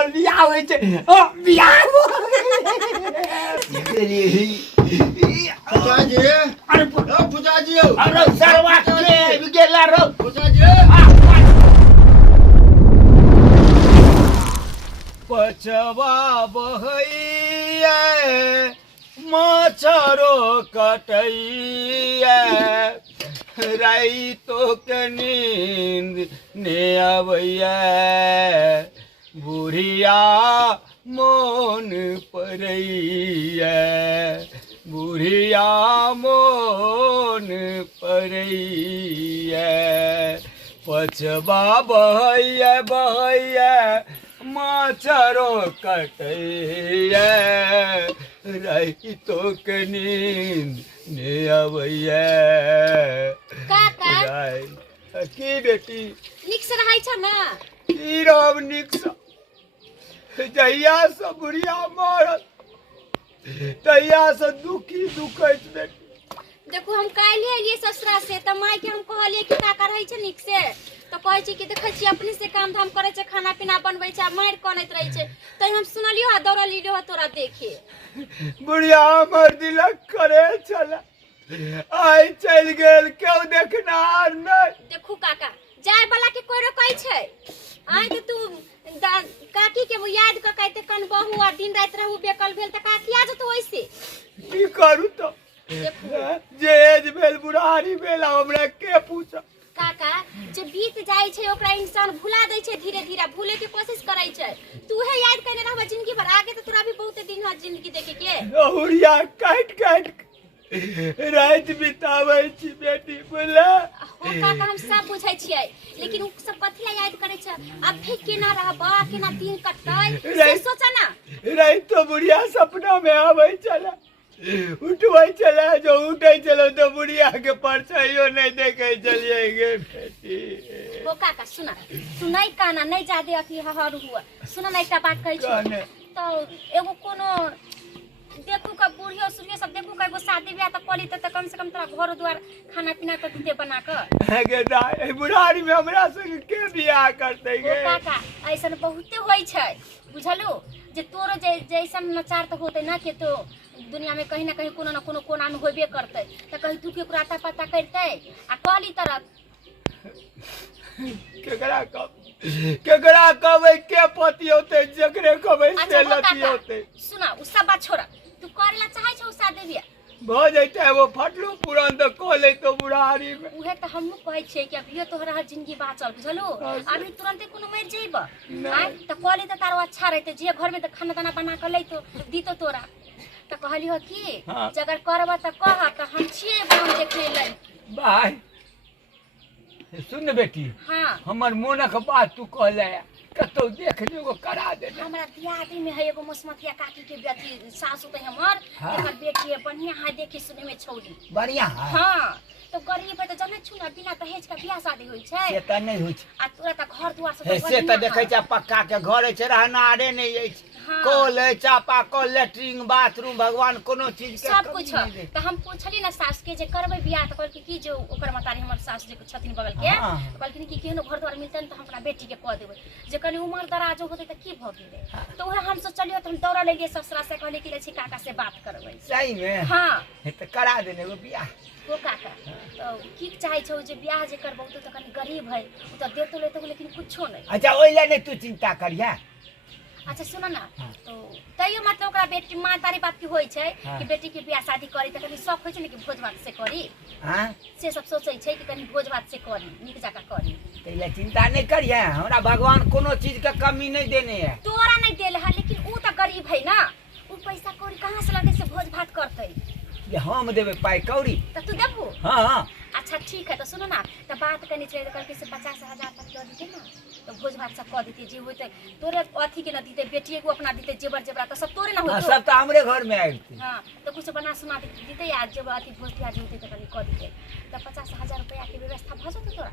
हमर बियाह होय छै बियाह फुजाजी अरे फुजाजी अरे सरवा के गेला रो फुजाजी पछवा बहैया मछरो कटैया राइतो के नींद ने अबैया बुढ़िया मोन परैया बुढ़िया मोन परैया पछवा बहैया बहैया मछरो कटैया राइतो के नींद ने अबैया काका की बेटी निक से रहै छ ना की रहब नीक सँ जहिया से बुढ़िया मरत तहिया से दुखी दुखैत बेटी देखो हम काल्हि एलियै ससुरा से त माय के हम कहलियै कि काका रहै छ निक से तो कहै छी कि देखै छी अपने से काम धाम करै छै खाना पीना बनबै छै मार कनैत रहै छै त हम सुनलियो आ दौड़ल लियो तोरा देखे बुढ़िया हमर दिलक करे छला आइ चल गेल केओ देखनार नहीं देखू काका जाय वाला के कोई रोकै छै आइ त तू काकी के याद क कहते कन बहु आ दिन रात रहू बेकल भेल त काकी आ जतो ओइसे की करू तो देखू जे एज भेल बुढ़ारी भेल हमरा के पूछ काका जे बीत जाय छै ओकरा इंसान भुला दै छै धीरे धीरे भूले के कोशिश करै छै तू हे याद करने रहबा जिंदगी भर आगे तो तोरा भी बहुत दिन है जिंदगी देखे के औरिया काट काट रात बिताबै छी बेटी बोला हो काका हम सब बुझै छियै लेकिन उ सब कथि ला याद करै छै अब भी केना रहबा केना दिन कटतै से सोच ना रात तो बुढ़िया सपना में आबै छला उठबै छला जो उठै छलो तो बुढ़िया के परछाइयो नहीं देखे चलिए गे बेटी हो काका सुना तू नहीं काना नहीं जादे अथी हहर हुआ सुना ना एकटा बात कहै छी तो एगो कोनो देखू का बुढ़ियो सुरियो सब देखू का एगो शादी ब्याह त कली त कम से कम तोरा घर द्वार खाना पीना त दे बना क गे दाई बुढ़ारी में हमरा संग के बियाह करतै गे काका ऐसन बहुते होई छै बुझलू जे तोरो जैसन नचार त होते ना के तो दुनिया में कहीं ना कहीं कोनो ना कोनो कोना में होबे करते त कहीं तू के आता पता करते आ कली तरह केकरा कहबै के पति होते जकरे कहबै से लती होते सुना उ सब बात छोड़ तू करेला चाहै छ शादी बियाह भ जैते वो फटलो पुरान त क ले तो बुढ़ारी में उहे त हमहु कहै छियै कि अभी तोहरा जिंदगी बाचल बुझलू अभी तुरंते कोनो मर जइब आइ त कली त तारो अच्छा रहते जे घर में त खाना दाना बना क लै तो दी तो तोरा त कहली हो कि जगर करबा त कह त हम छिए हम देखे लै भाई सुन बेटी हां हमर मोनक बात तू कहले कतो देख लेगो करा दे हमरा दियादी में है एगो मुसमतिया काकी के बेटी सासु त हमर एकर बेटी है बढ़िया है देखे सुने में छौरी बढ़िया है हां तो गरीब है त जने छुना बिना दहेज का बियाह शादी होई छै से त नहीं होई छै आ तोरा त घर दुआर से से त देखै छै पक्का के घर छै रहनारे नहीं अछि कल चापा कल लैट्रिन बाथरूम भगवान कोनो चीज के सब कुछ त हम पूछली ना सास के जे करबै बियाह त कहल कि जो ओकर मतारी हमर सास जे छथिन बगल के कहल कि केहनो घर द्वार मिलतै त हम अपना बेटी के क देबै जे कनी उमर दराजो होतै त की भ गेलै त ओहे हम सोचलियो त हम दौड़ा लेलिए ससुरा से कहले कि छी काका से बात करबै सही में हां त करा देने वो बियाह हो काका तो की चाहै छौ जे बियाह जे करबौ त कनी गरीब है उ त देतो लेतो लेकिन कुछो नहीं अच्छा ओइला नहीं तू चिंता करिया अच्छा सुन ना तो तैयो मतलब ओकरा बेटी मां तारी बात की होई छै कि बेटी के बियाह शादी करी त कनी शौक होय छै ने कि भोज भात से करी हां से सब सोचै छै कि कनी भोज भात से करी नीक जका करी तैला चिंता नहीं करिया हमरा भगवान कोनो चीज के कमी नहीं देने है तोरा नहीं देले है लेकिन उ त गरीब है ना उ पैसा कौड़ी कहां से लाते से भोज भात करतै ये हम देबे पाई कौड़ी त तू देबू हां अच्छा ठीक है तो सुनो ना तो बात करनी चाहिए तो कल के से 50,000 तक दे दीजिए ना तो भोज भात सब कर देती जे होते तोरे अथी के ना दीते बेटी को अपना दीते जेवर जेवरा तो सब तोरे ना होतो सब तो हमरे घर में आइते हां तो कुछ बना सुना दीते यार जब अथी भोज दिया होते तो कनी कर दीते तो 50,000 रुपया के व्यवस्था भ जतो तोरा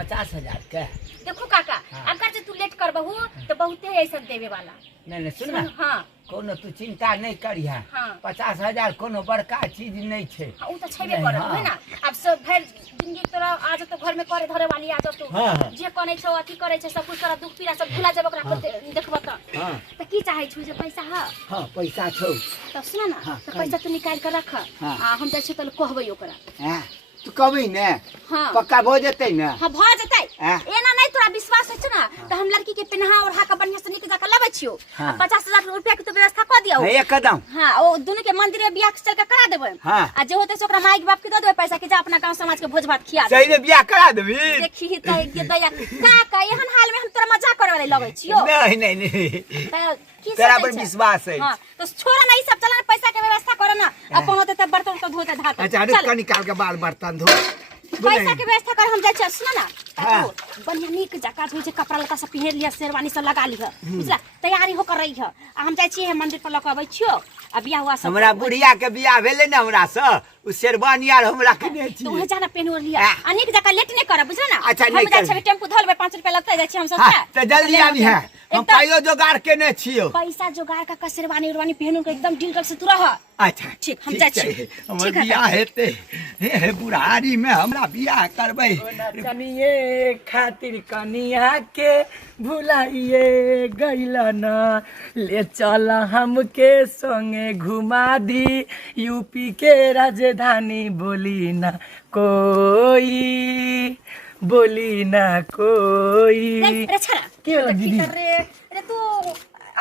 50,000 के देखो काका अगर जे तू लेट करबहू तो बहुते ऐसा देवे वाला नहीं सुन ना हाँ कोनो तू चिंता नहीं करिहा। हाँ 50,000 कोनो बड़का चीज नहीं छे। हाँ, उ तो छेबे करे है ना। अब सब भर जिंदगी तोरा आज तो घर में करे धरे वाली आज तो हाँ। जे कोने छौ अथी करे छै सब कुछ तोरा दुख पीड़ा सब भुला जाब ओकरा देखब त हाँ त की चाहे छु जे पैसा ह हाँ पैसा छौ त सुन ना हाँ, त पैसा तू निकाल के रख हाँ। आ हम जाय छी त कहबै ओकरा। हाँ तू कहबी ने हाँ पक्का हो जतै ने। हाँ भ जतै हाँ। एना नहीं तोरा विश्वास है ना त हम लड़की के पेनहा और हा के बढ़िया से निक जाके लाबै छियो। हाँ। 50,000 रुपया के तो व्यवस्था कर दियो। एकदम हाँ ओ दोनों के मंदिर में बियाह चल के करा देबै। हाँ। आ जे होते से ओकरा माई के बाप के दे देबै पैसा के जा अपना गांव समाज के भोज भात खिया दे। सही में बियाह करा देबी। देखी त के दया का एहन हाल में हम तोरा मजाक करे वाले लगै छियो। नहीं तेरा पर विश्वास है। हां तो छोरा नहीं सब चला पैसा के व्यवस्था करो ना अपन होते त बर्तन तो धोते धात। अच्छा रुक निकाल के बाल बर्तन धो। पैसा के व्यवस्था कर हम जाय छ सुन ना। हाँ। बढ़िया नीक जका होय छै कपड़ा लत्ता सब पहिर लिया शेरवानी सब लगा लिह बुझला तैयारी हो कर रही है आ हम जाय छी मंदिर पर लक आबै छियो आ बियाह हुआ सब हमरा बुढ़िया के बियाह भेले ने हमरा से उ शेरवानी आर हमरा कने छी। तू जाना पेन लिया आ नीक जका लेट नहीं कर बुझला ना। अच्छा, हम नहीं जाय करब। छी टेम्पू धरबे 5 रुपया लगतै जाय छी हम सब। हाँ तो जल्दी आबी है हम पाइयो जोगाड़ केने छियो। पैसा जोगाड़ का शेरवानी उरवानी पहनू के एकदम डील से तू रह। अच्छा ठीक हम जाय छी। हमर बियाह हेते हे बुढ़ारी में हमरा बियाह करबै। कनिए खातिर कनिया के भुलाइए गइला ना ले चल हमके संगे घुमा दी यूपी के राजधानी बोली ना कोई अरे छरा के होला दीदी? अरे तू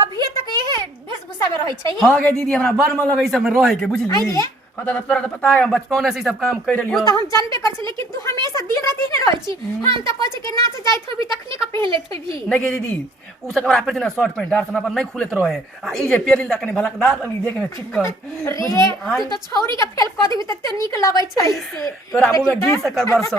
अभी तक ये वेशभूषा में रहै छै। हाँ गे दीदी हमरा बड़ मन लगे सब में रहे के आई बुझली। रे। हाँ तो तोरा तो पता है हम बचपन से ई सब काम कर वो लियो। तो हम जानबे कर छी लेकिन तू हमेशा दिन रात ही रहै छी। हम तो कहै छी कि नाच जाइत होबी तखनी का पहन लेत होबी। नहीं गे दीदी उ सब कपड़ा पहनते ना शर्ट पैंट डार समय पर नहीं खुलत रहे आ ई जे पेरिल दा कनी भलकदार लगी देखे में चिकन रे तू तो छौरी के फेल क देबी त नीक लगै छै से। तोरा मुंह में घी से कर बरसो।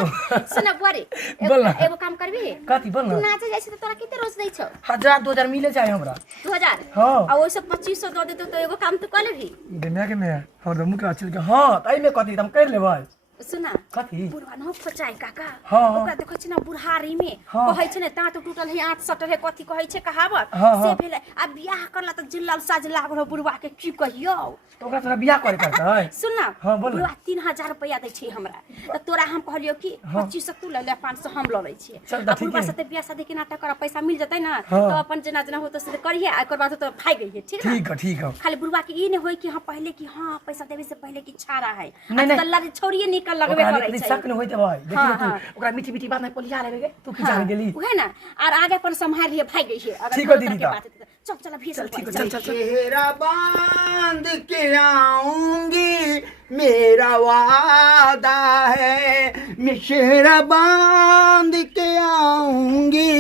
सुन बुआरी बोल ना। एगो काम करबी कथी बोल तू ना। नाच जाय छी त तोरा कते रोज दै छौ? 1000-2000 मिले चाहिए हमरा। 2000 हाँ। आ ओइ से 2500 द देतो तो एगो काम तू कर लेबी। दुनिया के में हम मुंह का छिल के हां तई में कथी हम कर लेबै। सुना कथी बुढ़वा न खोचाई काका हाँ। ओकरा देखै छी ना बुढ़ारी में हाँ। कहै छै ने दांत टूटल है आंत सटल है कथी कहै छै कहावत हाँ, से हाँ। भेलै आ बियाह करला त जिल्लाल साज लागल बुढ़वा के की कहियो। तो ओकरा तोरा बियाह करे पड़तै। सुन ना हाँ, बोल ना। बुढ़वा 3000 रुपया दै छै हमरा त तोरा हम कहलियो कि हाँ। 2500 तू ले ले 500 हम ल लै छी। चल, आ ठीक बुढ़वा है। से बियाह शादी के नाटक कर पैसा मिल जतै ना हाँ। तो अपन जना जना होतो से करिए आ एकर बाद तो भाग गइए ठीक ना। ठीक है। खाली बुढ़वा के ई ने होई कि हां पहले कि हां पैसा देवे से पहले कि छाड़ा है नहीं, नहीं। तल्ला छोड़िए निकल लगबे ओकरा करै में छै। शक न होइते भाई देखिए हाँ, तू हाँ। ओकरा मीठी मीठी बात में पोलिया लेबे तू की हाँ, जान गेली। उहे ना और आगे पर संभाल लिए भाग गई है अगर ठीक है घर दीदी के दा। बात है तो। चल चल अभी चल, ठीक है, चल चल। चेहरा बांध के आऊंगी मेरा वादा है मैं चेहरा बांध के आऊंगी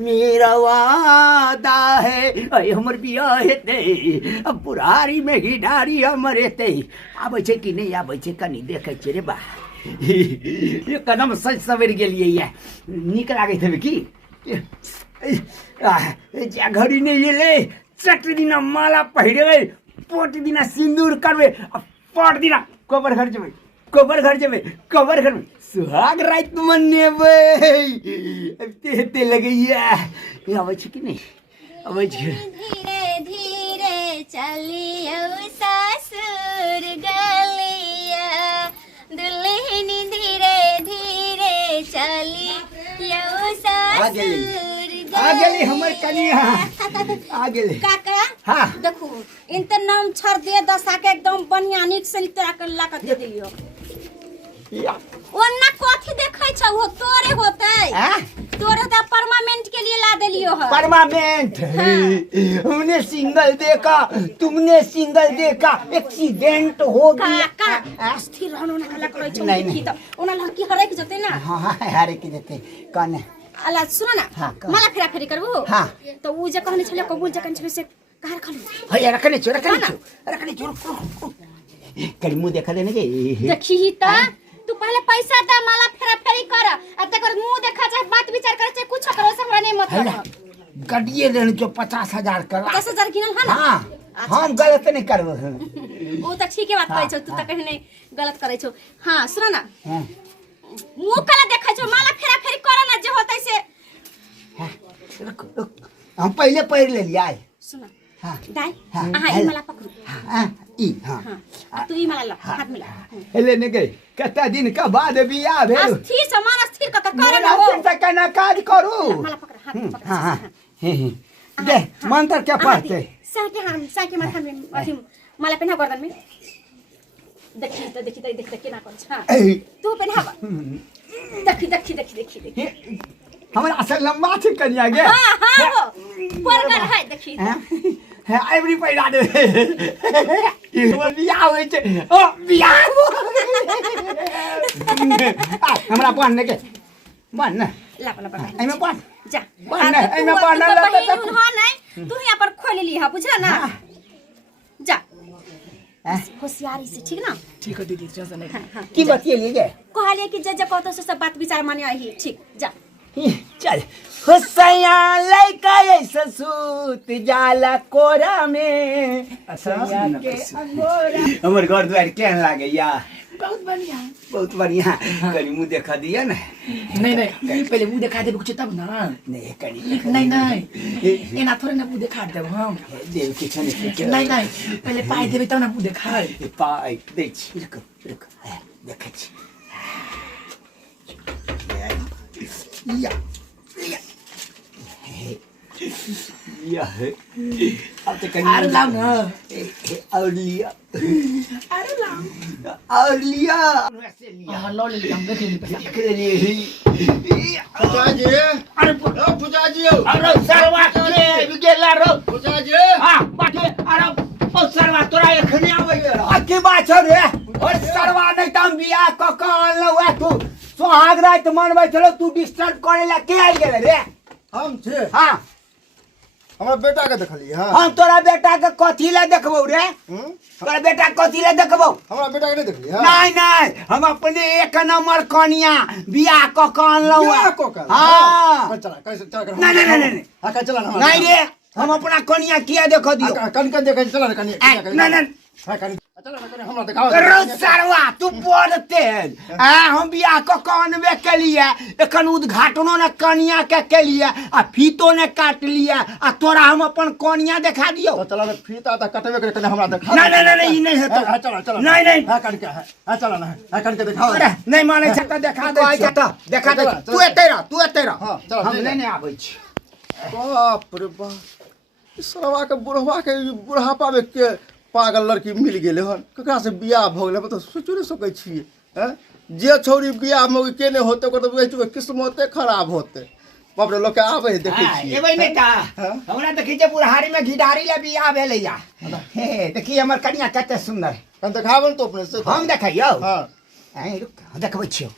मेरा वादा है। अय हमर बियाह हेते अब बुढ़ारी में ही डारी हमर हेते आबै छै कि नहीं आबै छै कनी देखै छै रे बा। ये कदम सच सवेर गेलियै ये नीक लागैत हेबै की जा घड़ी नहीं एले चट दिना माला पहिरेबै पोट दिना सिंदूर करबै आ पट दिना कोबर घर जेबै सुहाग रात मनेबै ते लगैया आबै छै कि नहीं आबै छै। धीरे धीरे चलियो ससुर गलिया दुल्हन धीरे धीरे चलियो ससुर आ गेली हमर कनिया आ गेली काका। हाँ। देखो इनते नाम छर दे दसा के एकदम बढ़िया नीक से तोरा के ला के दे दियो। ओन्ना कथी देखै छ हो तोरे होतै हाँ? तोरे त परमानेंट के लिए ला देलियो है। परमानेंट हमने सिंगल देखा तुमने सिंगल देखा एक्सीडेंट हो गया। काका स्थिर रहनो ना हल्ला करै छ नहीं, देखी त ओना लड़की हरेक जते ना। हाँ हाँ हारे के देते कौन अला सुन ना हाँ, कह। मला फेरा फेरी करबो। हाँ। तो उ जे कहने छले कबूल जकन छले से कार खलु भैया रखने छो करी मुंह देखा देने के देखी त तू पहले पैसा दे मला फेरा फेरी कर आ तकर मुंह देखा चाहे बात विचार करे चाहे कुछ करो से हमरा नहीं मतलब। गड्डिए देने जो 50,000 कर 10,000 गिनल है ना। हाँ हम गलत नहीं करबो। ओ त ठीक है बात करै छौ तू त कहीं नहीं गलत करै छौ। हां सुन ना हाँ मुंह कला देखै छौ मला फेरा फेरी कर ना जे होतै से। रुक हम पहले पैर ले लिया सुन हाँ। दाई हाँ, आहा हेला। ई मला पकड़ू ई हाँ हां अब तू ई मला लो हाथ मिला हेले ने गई कते दिन का बाद बियाह भेल अस्थिर समान अस्थिर क करे मेरा ना हो चिंता करना काज करू मला पकड़ हाथ पकड़ हाँ हाँ दे मंत्र क्या पढ़ते साके माथा में अथि मला पेना गर्दन में देखी के ना करछ हां तू पेनावा देखी हमारा असल लंबा छे कन्या गे हां परगर है देखी है एवरी पैदा दे बियाह होय छे ओ बियाह हमरा पढ़ने के बन ना ला एमे पढ़ जा बन ना एमे पढ़ ना हां नहीं तू यहाँ पर खोल ली है बुझला ना जा होशियारी से ठीक ना ठीक है दीदी टेंशन नहीं की बतिए गे कहले कि जे कहतो से सब बात विचार माने आई ठीक जा चल हुसैया लइका ऐसा सूत जाला कोरा में सैया के अंगोरा हमर घर द्वार केहन लागे या बहुत बढ़िया कनी मुंह देखा दिया ना नहीं पहले मुंह दिखा देबे कुछ तब ना नहीं कनी नहीं एना थोड़े ना मुंह दिखा देब हम देव किछ नहीं नहीं पहले पाई देबे तब ना मुंह दिखा पाई दे छी रुक देखे छी या या है अब तो कहीं अरे लाओ ना औलिया अरे लाओ औलिया वैसे लिया हां लो ले हम देख ले पैसा के लिए पुजाजी अरे पुजाजी अरे सरवा के गेला रो पुजाजी हां बाटे अरे ओ सरवा तोरा एखनी आवे अके बात छ रे और सरवा नहीं तम बियाह क कहल हुआ तू सोहाग रात मनबै छलो तू डिस्टर्ब करेला के आइ गेले रे हम छे हां हमरा बेटा के देखली हां हम तोरा बेटा के कथी ला देखबौ रे तोरा बेटा कथी ला देखबौ हमरा बेटा के नहीं देखली हां नहीं हम अपने एक नंबर कनिया बियाह क कहलौ बियाह क कहल? हां चला कैसे चला कर नहीं हां का चला ना नहीं रे हम अपना कनिया किया देखो दियो कन देखे चला ना कनी नहीं हां कनी चला ना कनी हमरा दिखाओ रोज सरवा तू बोलते हम बियाह क कहनबे के लिए एखन उद्घाटनो न कनिया के लिए आ फीतो ने काट लिया आ तोरा हम अपन कनिया देखा दियो चला ना फीता त कटवे करे कनी हमरा दिखा नहीं ई नहीं हेतो हां चला चला नहीं हां कन के हां चला ना हां कन के दिखाओ अरे नहीं माने छ त देखा दे छ त देखा दे तू एते रह हां चला हम नहीं आबै छी बाप रे बाप इस सरवा के बुढ़वा के बुढ़ापा में के पागल लड़की मिल गेले हन ककरा से बियाह भ गेले मतलब सोचो नहीं सकै छिए हैं जे छौरी बियाह में के ने होते ओकर तो किस्मते खराब होते बाप रे लोग के आवे देखे छिए एबै नहीं ता हमरा देखि जे बुढ़ारी में घिडारी ले बियाह भेलै या हे देखि हमर कनिया कते सुंदर कन दिखावन तो अपने से हम देखैयो हां आई रुक देखबै छियो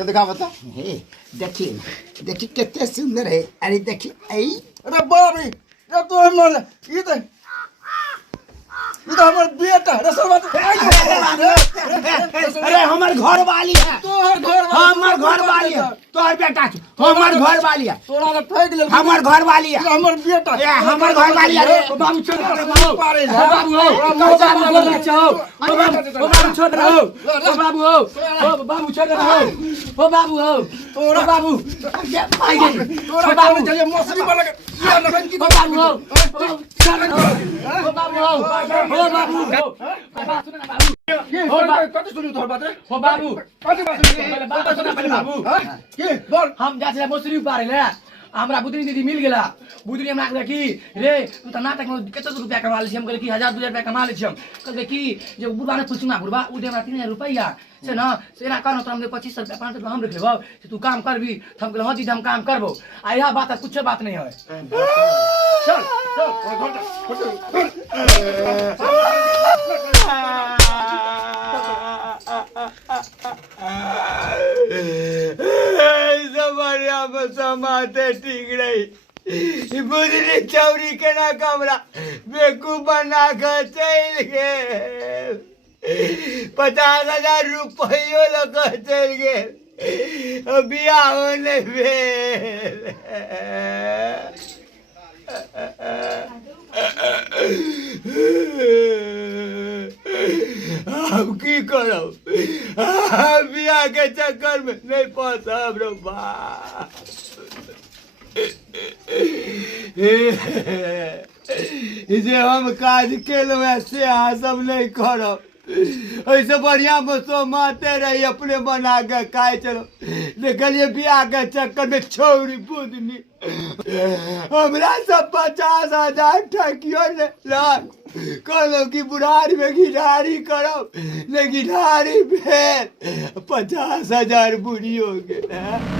से दिखा बता हे देखि कते सुंदर है अरे देखि आई अरे बाप रे ये तो हमर ये तो हमर बेटा रे सरवा अरे हमर घर वाली है तोहर घर हमर घर वाली है तोहर बेटा छै हमर घर वाली है तोरा ने ठग ले हमर घर वाली है हमर बेटा ए हमर घर वाली है रे बाबू छोड़ बाबू पारे बाबू छोड़ रहो ओ बाबू छोड़ रहो ओ बाबू हो तोरा बाबू आई गए तोरा बाबू चले मौसरी बना के ये लगन की बाबू हो ओ बाबू हो ओ बाबू हो सुन ना बाबू कत सुनी तोहर बात रे ओ बाबू कत बात सुनी पहले बात सुन पहले बाबू के बोल हम जा छे मौसरी पारे ले हमरा बुदरी दीदी मिल गेला बुदरी हमरा कहले कि रे तू त नाटक में कते रुपया कमा ले छी हम कहले कि 1000 2000 रुपया कमा ले छी हम कहले कि जे बुढ़वा ने पूछना बुढ़वा उ दे हमरा 3000 रुपया से ना सेना करनो त हमने 2500 रुपया 500 रुपया हम रख लेबो से तू काम करबी त हम कहले हां दीदी हम काम करबो आ यह बात है कुछ बात नहीं है चल चल समाते ठीक रही बुझली चौरी के ना कमरा बेकूफ बना कर चल गए 50,000 रुपयो लगा चल गए बियाह होने भेल अब की करो बियाह के चक्कर में नहीं फंसब रो बा जे हम काज केलहुँ से अहाँ सब नहीं करब। ऐसे बढ़िया बसो माते रही अपने बना के खाए चलो। देखलिए बियाह के चक्कर में छौरी बुदनी हमरा सब 50,000 ठकियो ने कहलो कि बुढ़ारी में घिढारी करो ने घिढारी भेल 50,000 बुढ़ी हो गए।